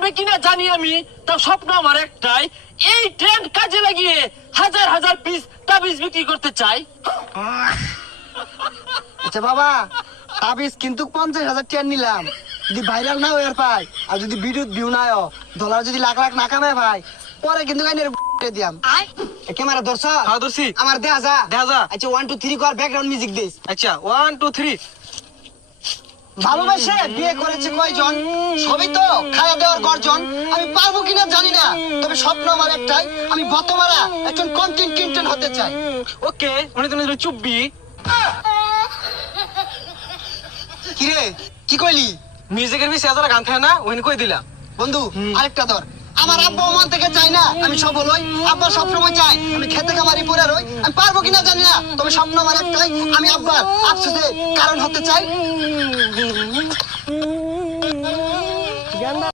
পারবে কিনা জানি আমি, তো স্বপ্ন আমার একটাই, এই ট্রেন্ড কাজে লাগিয়ে হাজার হাজার পিস তাবিজ বিক্রি করতে চাই। আচ্ছা বাবা, তাবিজ কিন্তু 50,000 টাকা নিলাম, যদি ভাইরাল না হয়ে পাই আর যদি ভিডিও ভিউ না হয়, ডলার যদি লাখ লাখ না কামায় ভাই, পরে কিন্তু দিয়াম। ক্যামেরা ধরছ? হ্যাঁ ধরছি। আমার দেখা যা দেখা যা। আচ্ছা 1 2 3 কর, ব্যাকগ্রাউন্ড মিউজিক দিস। আচ্ছা 1 2 3। ভালোবাসে বিয়ে করেছে কয়জন, সবই তো খাওয়া দেওয়ার গর্জন। আমি পারবো কিনা জানি না, তবে স্বপ্ন আমার একটাই, আমি বতমারা একজন কন্টেন্ট ক্রিয়েটর হতে চাই। ওকে, উনি তুমি চুপবি। কি রে, কি কইলি? মিউজিকের বিষয়ে যারা গান থাকে না, ওইখানে কই দিলাম। বন্ধু আরেকটা ধর। আমার আব্বা আমার থেকে চাই না আমি সফল হই, আব্বা সবসময় চাই আমি খেতে খামারি পড়ে রই। আমি পারবো কিনা জানি না, তবে স্বপ্ন আমার একটাই, আমি আব্বার আফসোসের কারণ হতে চাই।